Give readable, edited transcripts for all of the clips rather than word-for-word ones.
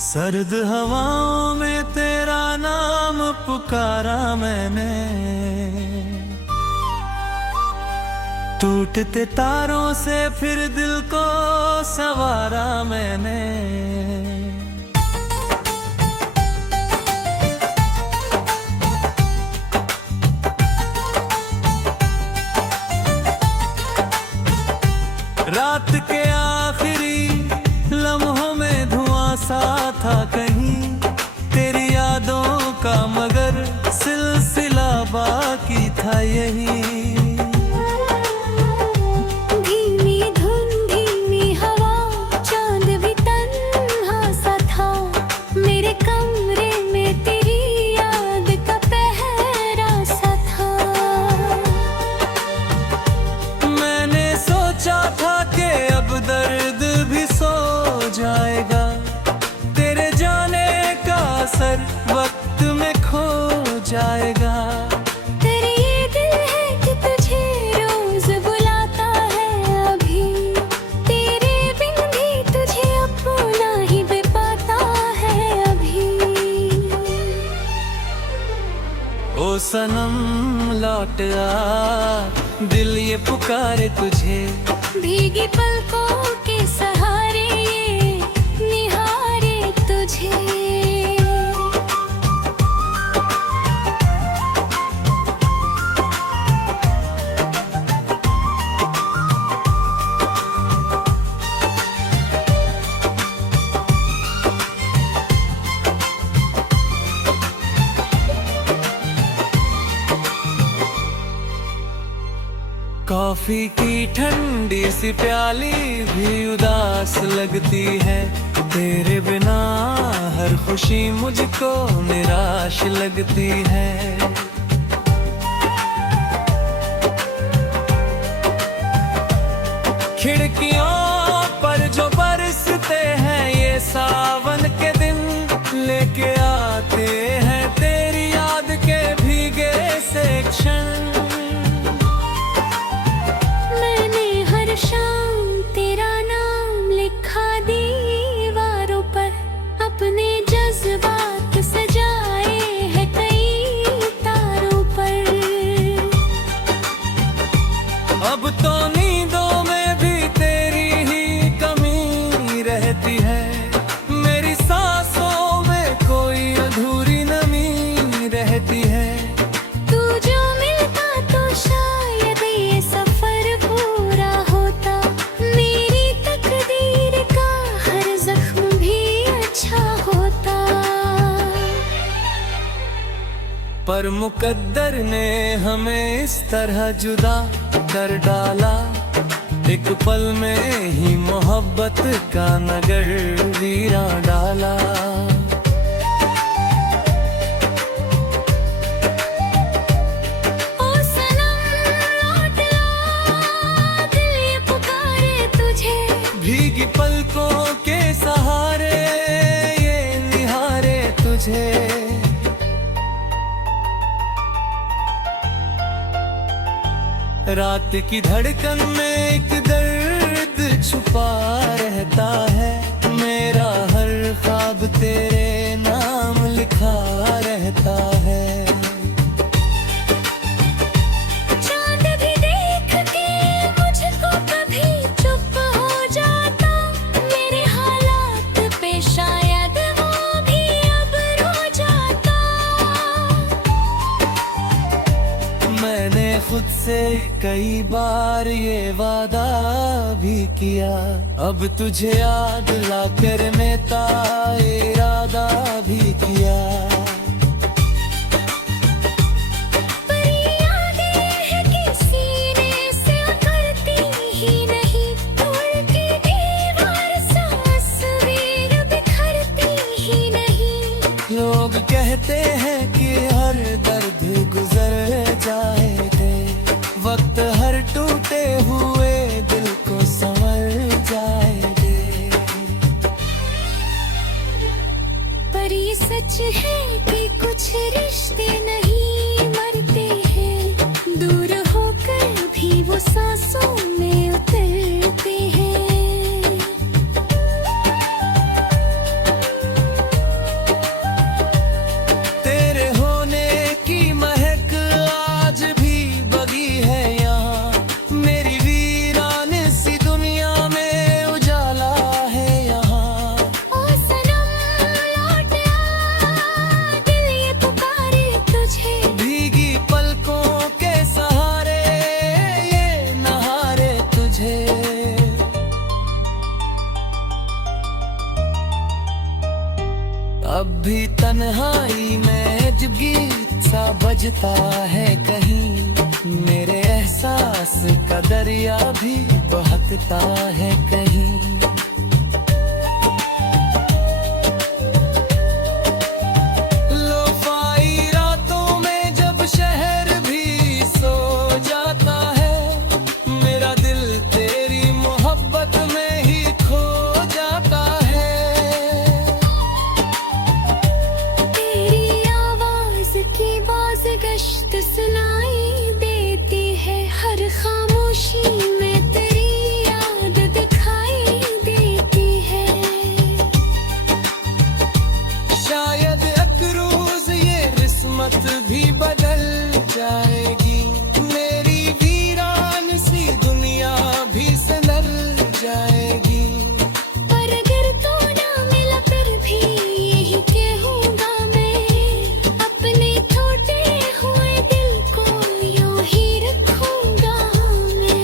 सर्द हवाओं में तेरा नाम पुकारा मैंने, टूटते तारों से फिर दिल को संवारा मैंने। रात के आखिरी लम्हों में धुआं सा था कहीं तेरी यादों का, मगर सिलसिला बाकी था यही। धीमी धुन धीमी हवा, चांद भी तन्हा सा था मेरे कमरे में, तेरी याद का पहरा सा था। मैंने सोचा था कि अब दर्द भी सो जाएगा, तेरे जाने का असर वक्त में खो जाएगा। तेरी ये दिल है कि तुझे रोज बुलाता है अभी, तेरे बिन भी तुझे अपना ही बेपाता है अभी। ओ सनम लौट आ, दिल ये पुकारे तुझे, भीगी पलकों के सहारे ये निहारे तुझे। कॉफी की ठंडी सी प्याली भी उदास लगती है, तेरे बिना हर खुशी मुझको निराश लगती है। खिड़कियों पर जो बरसते हैं ये सावन के दिन, लेके आते हैं तेरी याद के भीगे से क्षण। शाम तेरा नाम लिखा दीवारों पर, अपने जज्बात सजाए हैं कई तारों पर। अब तो नींदों में भी तेरी ही कमी रहती है, मेरी सांसों में कोई अधूरी नमी रहती है। तू जो मिलता तो शायद ये सफर पूरा होता, मेरी तकदीर का हर जख्म भी अच्छा होता। पर मुकद्दर ने हमें इस तरह जुदा कर डाला, एक पल में ही मोहब्बत का नगर वीरा डाला। ओ सनम लौट आ, दिल ये पुकारे तुझे, भीगी पलकों के सहारे ये निहारे तुझे। रात की धड़कन में एक दर्द छुपा रहता है, मेरा हर ख्वाब तेरे नाम लिखा रहता है। चांद भी देख के मुझको कभी चुप हो जाता, मेरे हालात पे शायद वो भी अब रो जाता। मैंने खुद से कई बार ये वादा भी किया, अब तुझे याद लाकर मेरा इरादा भी किया। पर ये यादें हैं कि सीने से उतरती ही नहीं, तोड़ के दीवार सा तस्वीर बिखरती ही नहीं। लोग कहते हैं कि हर दर्द गुजर जाएगा, वक्त हर टूटे हुए दिल को संवर जाएगा। पर ये सच है कि कुछ रिश्ते नहीं मरते हैं, दूर होकर भी वो सांसों में उतरते हैं। बजता है कहीं, मेरे एहसास का दरिया भी बहकता है कहीं। लोफाई रातों में जब शहर भी सो जाता है, मेरा दिल तेरी मोहब्बत में ही खो जाता है। तेरी आवाज की बाज़गश्त सुनाई देती है, हर खामोशी में तेरी याद दिखाई देती है। शायद एक रोज ये किस्मत भी बदल जाएगी, मेरी वीरान सी दुनिया भी संभल जाएगी। पर अगर तू ना मिला फिर भी यही कहूँगा मैं, अपने टूटे हुए दिल को यूं ही रखूँगा मैं।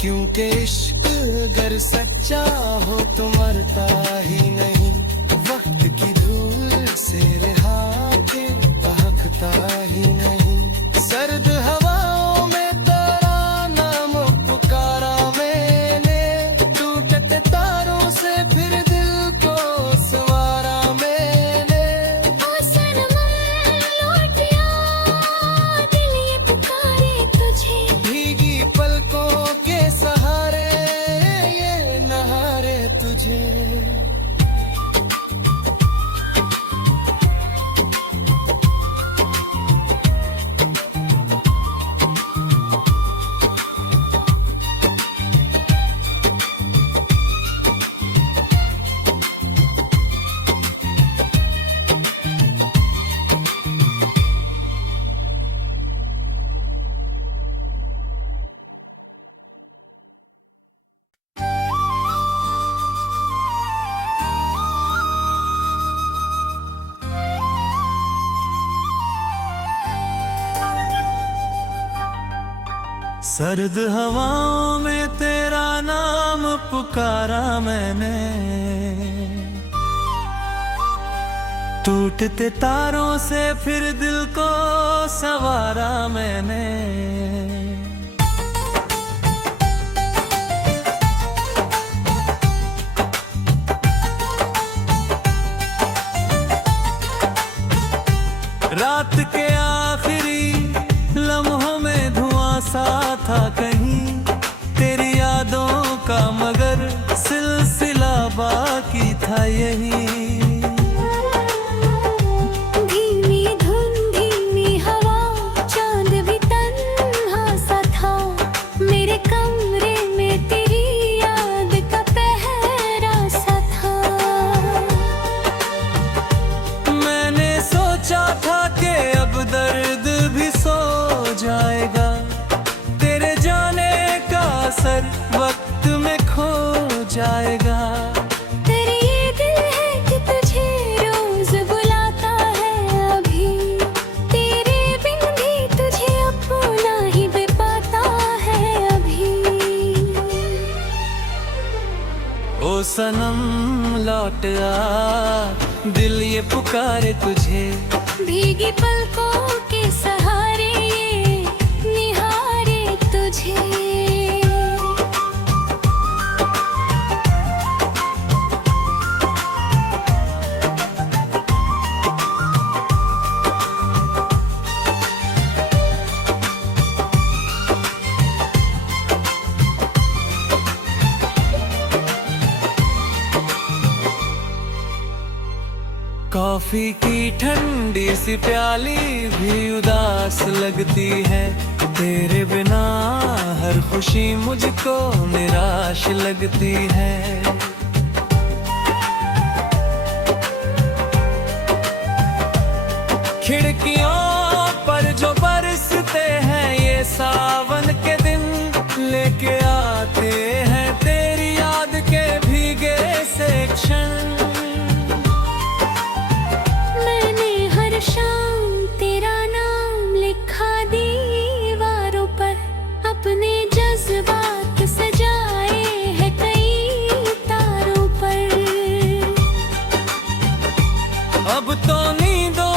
क्योंकि इश्क अगर सच्चा हो तो मरता ही नहीं, वक्त की धूल से रिहा के बहकता ही नहीं। सर्द हवाओं में तेरा नाम पुकारा मैंने, टूटते तारों से फिर दिल को संवारा मैंने। ओ सनम लौट आ, दिल ये पुकारे तुझे। भीगी पलकों के सहारे ये नहारे तुझे। सर्द हवाओं में तेरा नाम पुकारा मैंने, टूटते तारों से फिर दिल को संवारा मैंने। रात के आखिरी लम्हों में धुआं सा था कहीं, तेरी यादों का मगर सिलसिला बाकी था यही। धीमी धुन धीमी हवा, चांद भी तन्हा सा था, मेरे कमरे में तेरी याद का पहरा सा था। मैंने सोचा था कि अब दर्द भी सो जाएगा, तेरे जाने का असर वक्त में खो जाएगा। तेरी ये दिल है कि तुझे रोज बुलाता है अभी, तेरे बिन भी तुझे अपना ही बेपाता है अभी। ओ सनम लौट आ, दिल ये पुकारे तुझे। भीगी पलकों के सहारे ये निहारे तुझे। कॉफी की ठंडी सी प्याली भी उदास लगती है, तेरे बिना हर खुशी मुझको निराश लगती है। खिड़कियों पर जो बरसते हैं ये सावन के दिन, लेके आते हैं तेरी याद के भीगे से क्षण। शाम तेरा नाम लिखा दीवारों पर, अपने जज्बात सजाए हैं कई तारों पर। अब तो नींदों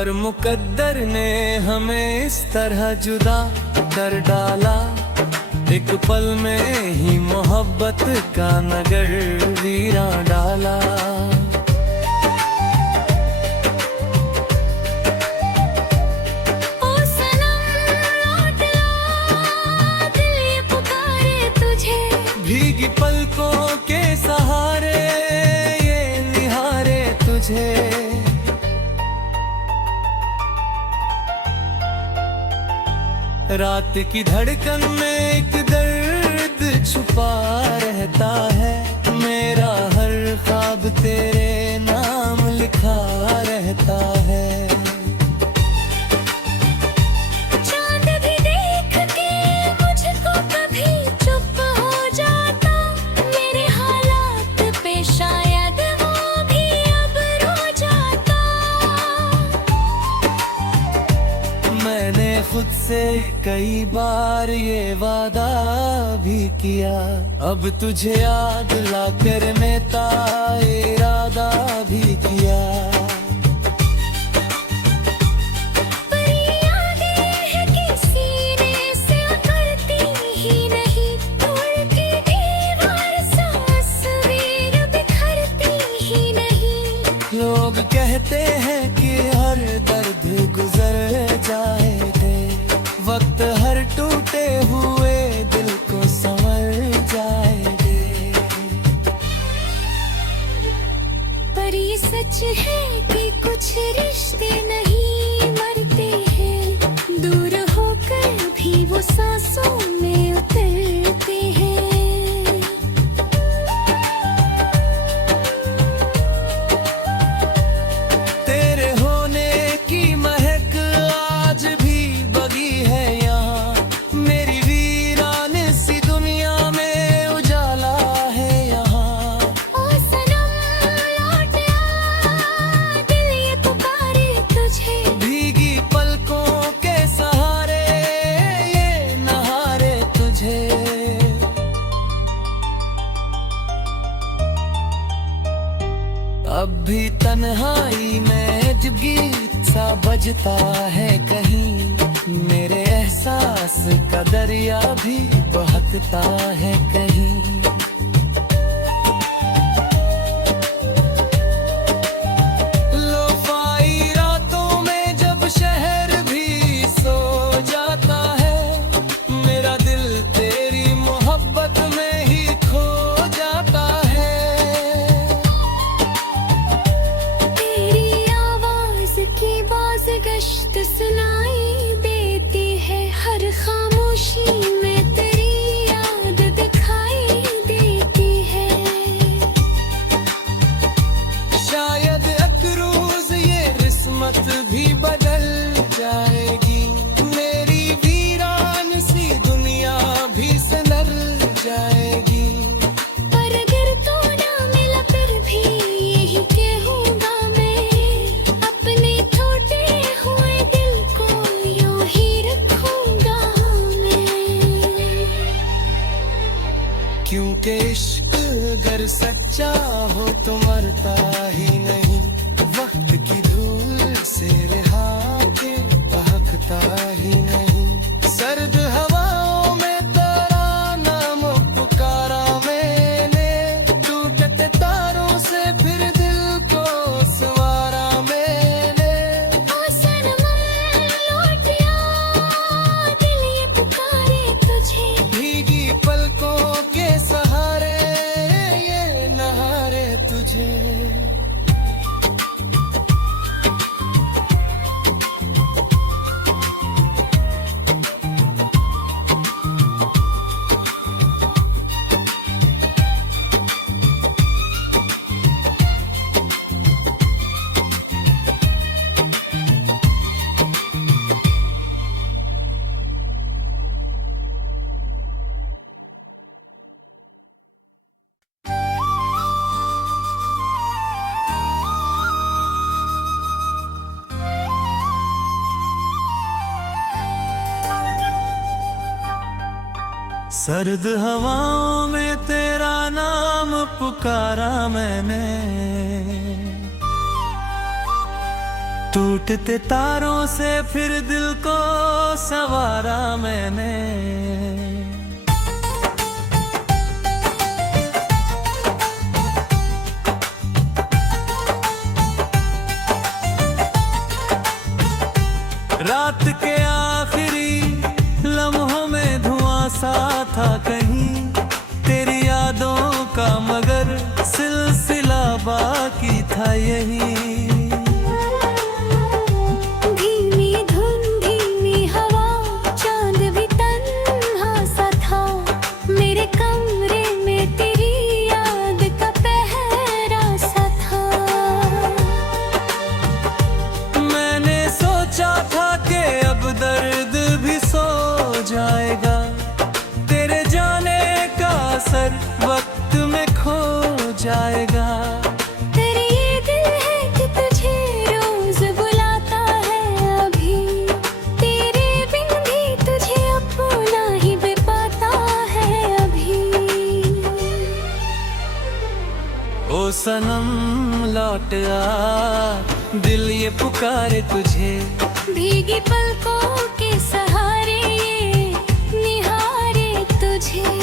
पर मुकद्दर ने हमें इस तरह जुदा कर डाला। एक पल में ही मोहब्बत का नगर वीरा डाला। ओ सनम लौट आ, दिल ये पुकारे तुझे। भीगी पलकों के सहारे ये निहारे तुझे। रात की धड़कन में एक दर्द छुपा रहता है। मेरा हर ख्वाब तेरे नाम लिखा रहता है। चांद भी देख के मुझको कभी चुप हो जाता। मेरे हालात पे शायद वो भी अब रो जाता। मैंने खुद से कई बार ये वादा भी किया, अब तुझे याद लाकर मेरा इरादा भी किया। पर यादें हैं कि सीने से उतरती ही नहीं। तोड़ के दीवार सा तस्वीर बिखरती ही नहीं। लोग कहते हैं कि हर दर्द गुजर जाएगा, वक्त हर टूटे हुए दिल को संवर जाएंगे। पर ये सच है कि कुछ रिश्ते नहीं मरते हैं। दूर होकर भी वो सांसों में उतरते हैं। तेरे होने की महक आज भी बगी है यहाँ। मेरी वीरान सी दुनिया में उजाला है यहाँ। ओ सनम लौट आ, दिल ये पुकारे तुझे। भीगी पलकों के सहारे ये नहारे तुझे। अब भी तन्हाई में जब गीत सा बजता है कहीं, मेरे एहसास का दरिया भी बहकता है कहीं। लोफाई रातों में जब शहर भी सो जाता है, मेरा दिल तेरी मोहब्बत में ही खो जाता है। तेरी आवाज की बाज़गश्त सुनाई देती है। हर खामोशी में तेरी याद दिखाई देती है। शायद एक रोज ये किस्मत भी बदल जाएगी। मेरी वीरान सी दुनिया भी संवर जाएगी। पर अगर तू ना मिला फिर भी यही कहूँगा मैं। अपने टूटे हुए दिल को यूं ही रखूँगा मैं। क्योंकि इश्क अगर सच्चा हो तो मरता ही नहीं। वक्त की धूल से रिहा के बहकता ही नहीं। सर्द हवाओं में तेरा नाम पुकारा मैंने। टूटते तारों से फिर दिल को संवारा मैंने। ओ सनम लौट आ, दिल ये पुकारे तुझे। भीगी पलकों के सहारे ये नहारे तुझे। सर्द हवाओं में तेरा नाम पुकारा मैंने। तू टूटते तारों से फिर दिल को संवारा मैंने। रात के आखिरी लम्हों में धुआं सा था कहीं तेरी यादों का, मगर सिलसिला बाकी था यही। धीमी धुन धीमी हवा, चांद भी तन्हा सा था मेरे कमरे में, तेरी याद का पहरा सा था। मैंने सोचा था कि अब दर्द भी सो जाएगा, तेरे जाने का असर वक्त में खो जाएगा। तेरी ये दिल है कि तुझे रोज बुलाता है अभी, तेरे बिन भी तुझे अपना ही बेपाता है अभी। ओ सनम लौट आ, दिल ये पुकारे तुझे, भीगी पलकों के सहारे ये निहारे तुझे।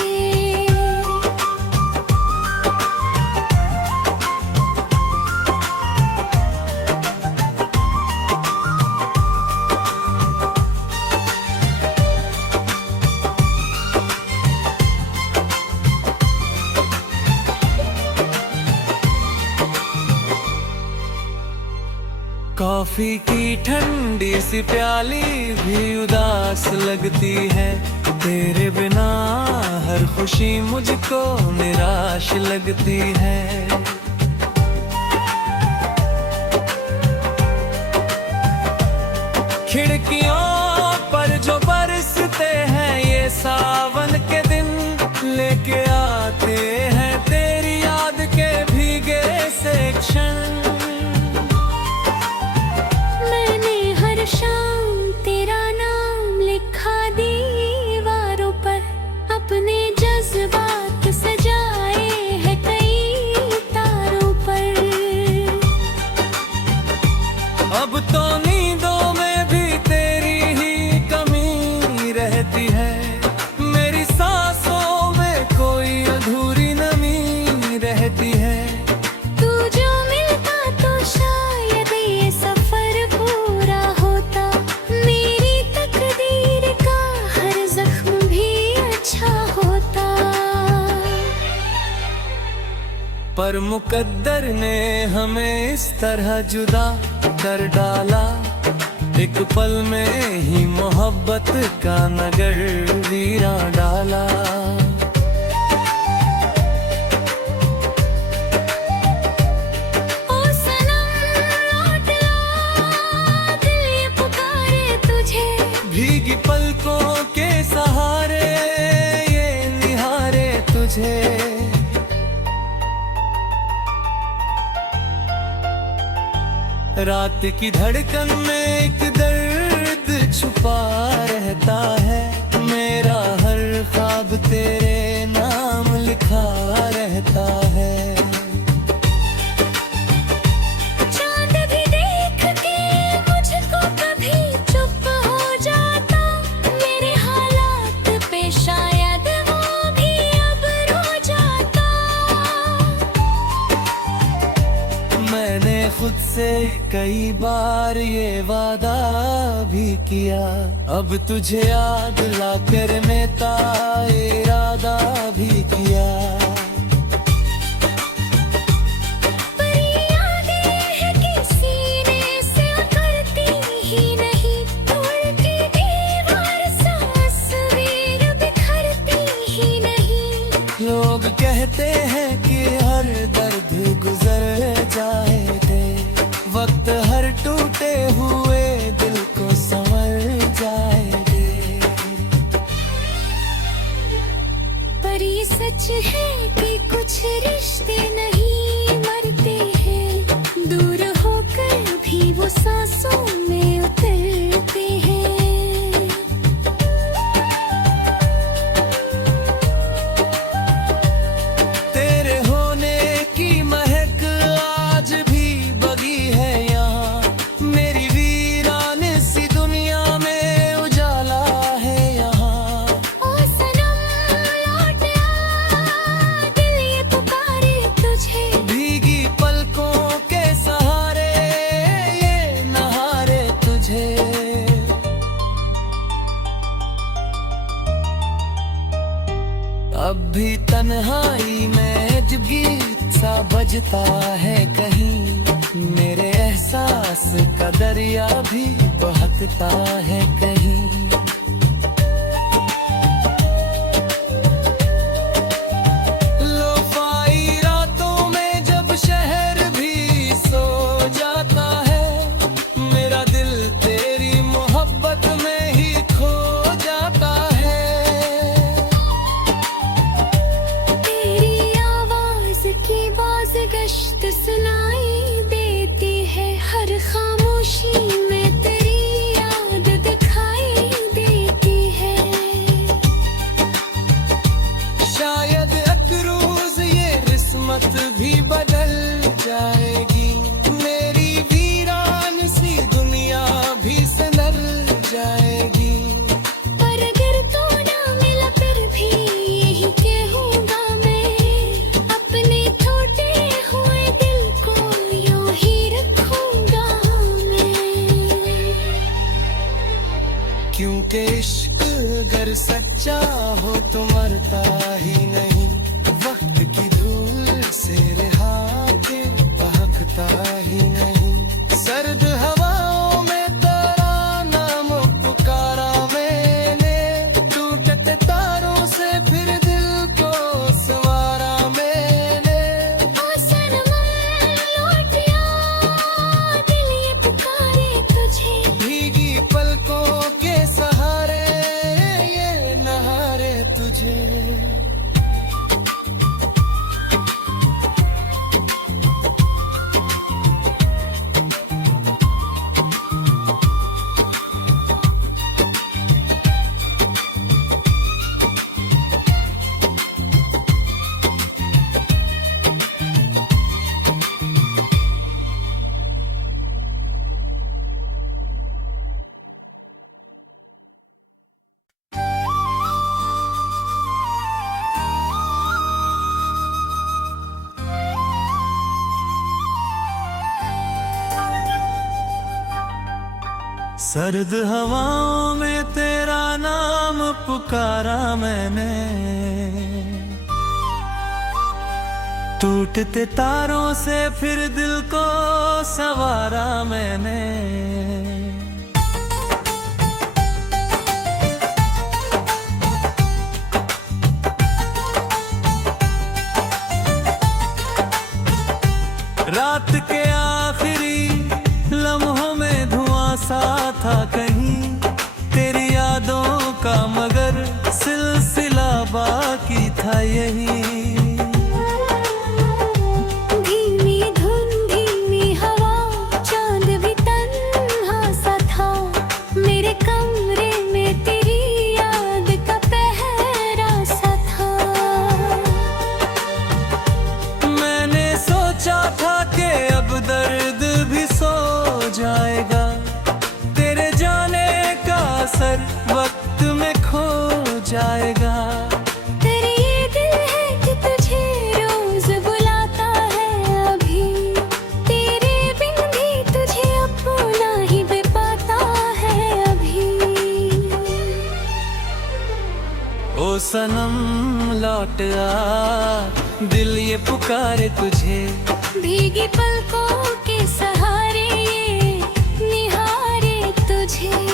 कॉफी की ठंडी सी प्याली भी उदास लगती है, तेरे बिना हर खुशी मुझको निराश लगती है। खिड़कियों पर जो बरसते हैं ये सावन के दिन, लेके आते हैं तेरी याद के भीगे से क्षण। शाम तेरा नाम लिखा दीवारों पर, अपने जज्बात सजाए हैं कई तारों पर। अब तो नींदों में भी तेरी ही कमी रहती है, मेरी सांसों में कोई अधूरी नमी रहती है। तू जो मिलता तो शायद ये सफर पूरा होता, मेरी तकदीर का हर जख्म भी अच्छा होता। पर मुकद्दर ने हमें इस तरह जुदा कर डाला, एक पल में ही मोहब्बत का नगर वीरा डाला। ओ सनम लौट आ, दिल ये पुकारे तुझे, भीगी पलकों के सहारे ये निहारे तुझे। रात की धड़कन में एक दर्द छुपा रहता है, मेरा हर ख्वाब तेरे नाम लिखा रहता है। चांद भी देख के मुझको कभी चुप हो जाता, मेरे हालात पे शायद वो भी अब रो जाता। मैंने खुद से कई बार ये वादा भी किया, अब तुझे याद लाकर मेरा इरादा भी किया। पर ये यादें हैं कि सीने से उतरती ही नहीं, तोड़ के दीवार सा तस्वीर बिखरती ही नहीं। लोग कहते हैं कि हर दर्द गुजर जाए थे, वक्त हर टूटे हुए दिल को संवर जाए दे। पर ये सच है कि कुछ रिश्ते नहीं मरते हैं, दूर होकर भी वो सांसों में उतरते हैं। तेरे होने की महक आज भी बगी है यहाँ, मेरी अब भी तन्हाई में जो गीत सा बजता है कहीं, मेरे एहसास का दरिया भी बहकता है कहीं। लोफाई रातों में जब शहर भी सो जाता है, मेरा दिल तेरी मोहब्बत में ही खो जाता है। तेरी आवाज की बाज़गश्त सुनाई देती है, हर खामोशी में तेरी याद दिखाई देती है। शायद एक रोज ये किस्मत भी बदल जाएगी, मेरी वीरान सी दुनिया भी संभल जाएगी। पर अगर तू ना मिला फिर भी यही कहूँगा मैं, अपने टूटे हुए दिल को यूं ही रखूँगा मैं। क्योंकि इश्क अगर सच्चा हो तो मरता ही नहीं, वक्त की धूल से रिहा के बहकता ही नहीं। सर्द हवाओं में तेरा नाम पुकारा मैंने, टूटते तारों से फिर दिल को संवारा मैंने। ओ सनम लौटिया, दिल ये पुकारे तुझे। भीगी पलकों के सहारे ये नहारे तुझे। सर्द हवाओं में तेरा नाम पुकारा मैंने, टूटते तारों से फिर दिल को संवारा मैंने। रात के आखिरी लम्हों में धुआं सा था कहीं, तेरी यादों का मगर सिलसिला बाकी था यही। धीमी धुन धीमी हवा, चांद भी तन्हा सा था, मेरे कमरे में तेरी याद का पहरा सा था। मैंने सोचा था कि अब दर्द भी सो जाएगा, तेरे जाने का असर वक्त में खो जाएगा। तेरी ये दिल है कि तुझे रोज बुलाता है अभी, तेरे बिन भी तुझे अपना ही बेपाता है अभी। ओ सनम लौट आ, दिल ये पुकारे तुझे। भीगी पलकों के सहारे ये निहारे तुझे।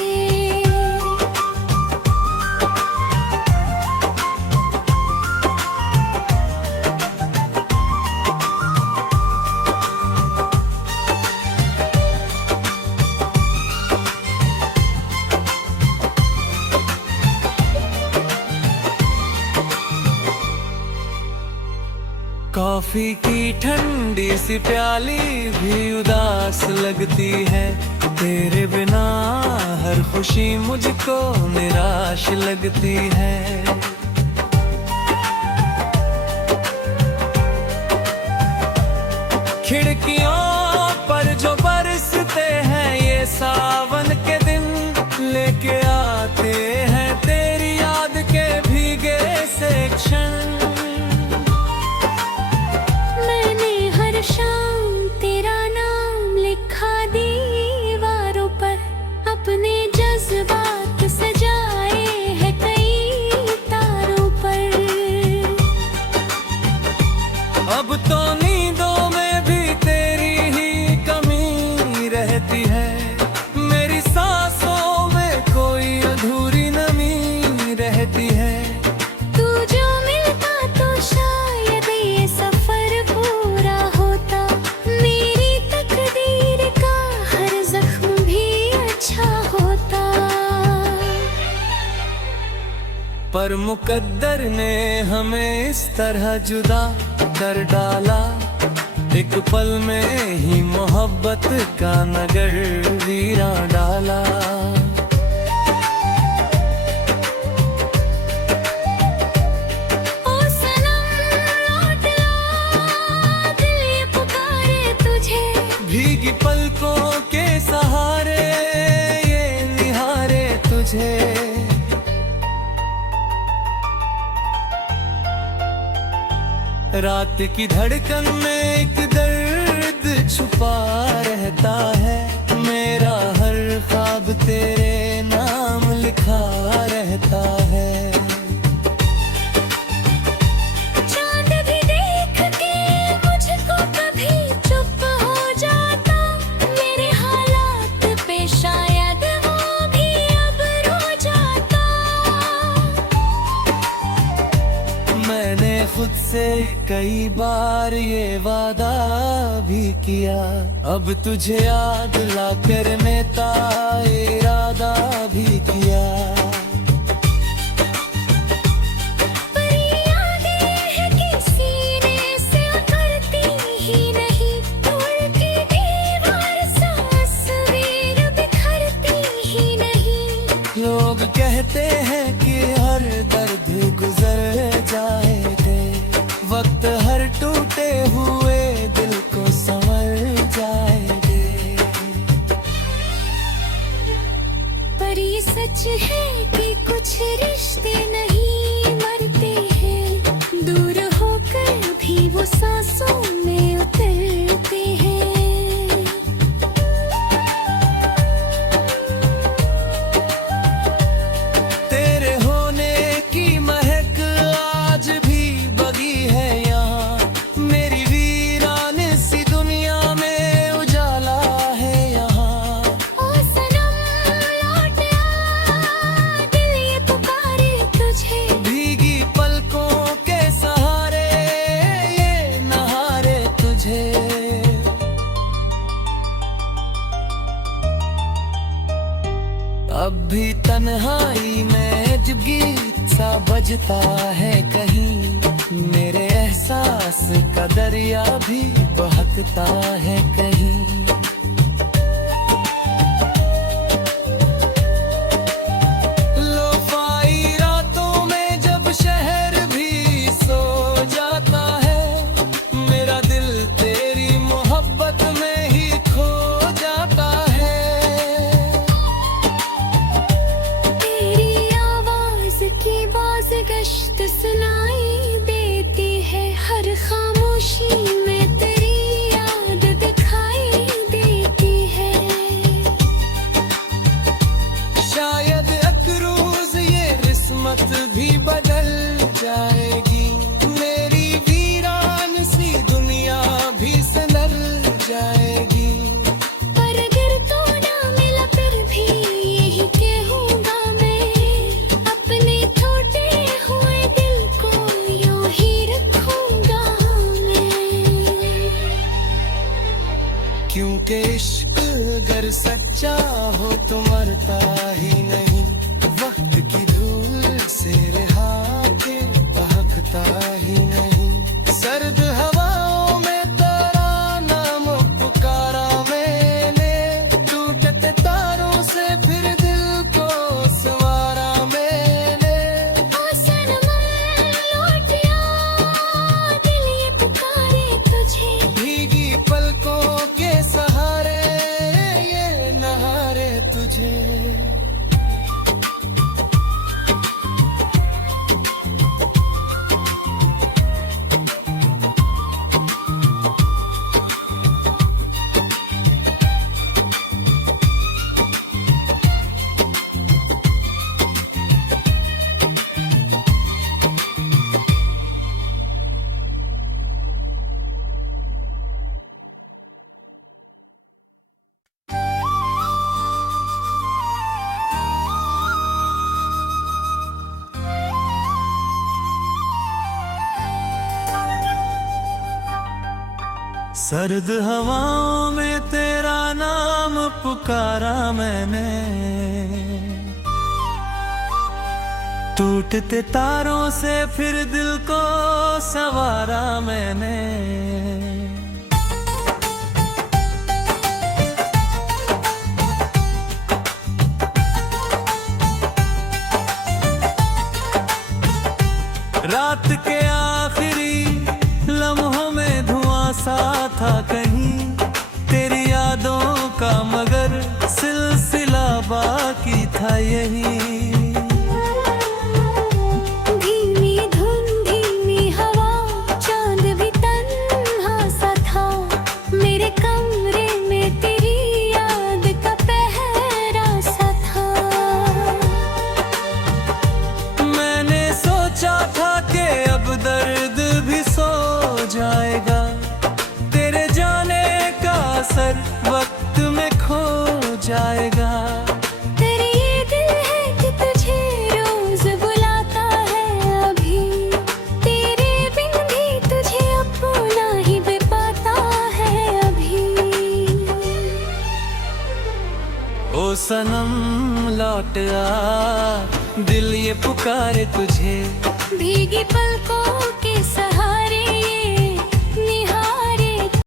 कॉफी की ठंडी सी प्याली भी उदास लगती है, तेरे बिना हर खुशी मुझको निराश लगती है। खिड़कियों पर जो बरसते हैं ये सावन के दिन, लेके आते हैं तेरी याद के भीगे से क्षण। शाम तेरा नाम लिखा दीवारों पर, अपने जज्बात सजाए हैं कई पर मुकद्दर ने हमें इस तरह जुदा कर डाला। एक पल में ही मोहब्बत का नगर वीरा डाला। ओ सनम लौट आ, दिल ये पुकारे तुझे। भीगी पलकों के सहारे ये निहारे तुझे। रात की धड़कन में एक दर्द छुपा रहता है। मेरा हर ख्वाब तेरे नाम लिखा रहता है। चांद भी देख के मुझको कभी चुप हो जाता। मेरे हालात पे शायद वो भी अब रो जाता। मैंने खुद से कई बार ये वादा भी किया, अब तुझे याद लाकर मेरा इरादा भी किया। पर यादें हैं कि सीने से उतरती ही नहीं। तोड़ के दीवार सा तस्वीर बिखरती ही नहीं। लोग कहते हैं कि हर दर्द गुजर जाएगा, वक्त हर टूटे हुए दिल को संवर जाएंगे। पर ये सच है कि कुछ रिश्ते नहीं मरते हैं। दूर होकर भी वो सांसों में उतरते हैं। तेरे होने की महक आज भी बगी है यहाँ। मेरी वीरान सी दुनिया में उजाला है यहाँ। ओ सनम लौट आ, दिल ये पुकारे तुझे। भीगी पलकों के सहारे ये नहारे तुझे। अब भी तन्हाई में जब गीत सा बजता है कहीं, मेरे एहसास का दरिया भी बहकता है कहीं। लोफाई रातों में जब शहर भी सो जाता है, मेरा दिल तेरी मोहब्बत में ही खो जाता है। तेरी आवाज की बाज गश्त सुनाई देती है। हर खामोशी में तेरी याद दिखाई देती है। शायद एक रोज ये किस्मत भी बदल जाएगी। मेरी वीरान सी दुनिया भी संभल जाएगी। पर अगर तू ना मिला फिर भी यही कहूँगा मैं। अपने टूटे हुए दिल को यूं ही रखूँगा मैं। क्योंकि इश्क अगर सच्चा हो तो मरता ही नहीं। वक्त की धूल से रिहा के बहकता ही नहीं। सर्द हवाओं में तेरा नाम पुकारा मैंने। टूटते तारों से फिर दिल को संवारा मैंने। ओ सनम लौट आ, दिल ये पुकारे तुझे। भीगी पलकों के सहारे ये नहारे तुझे। सर्द हवाओं में तेरा नाम पुकारा मैंने। टूटे टूटते तारों से फिर दिल को संवारा मैंने। रात के आखिरी लम्हों में धुआं सा था कहीं तेरी यादों का, मगर सिलसिला बाकी था यही। धीमी धुन धीमी हवा, चांद भी तन्हा सा था मेरे कमरे में, तेरी याद का पहरा सा था। मैंने सोचा था कि अब दर्द भी सो जाएगा, तेरे जाने का असर वक्त में खो जाएगा। तेरी ये दिल है कि तुझे रोज बुलाता है अभी, तेरे बिन भी तुझे अपना ही बेपाता है अभी। ओ सनम लौट आ, दिल ये पुकारे तुझे, भीगी पलकों के साथ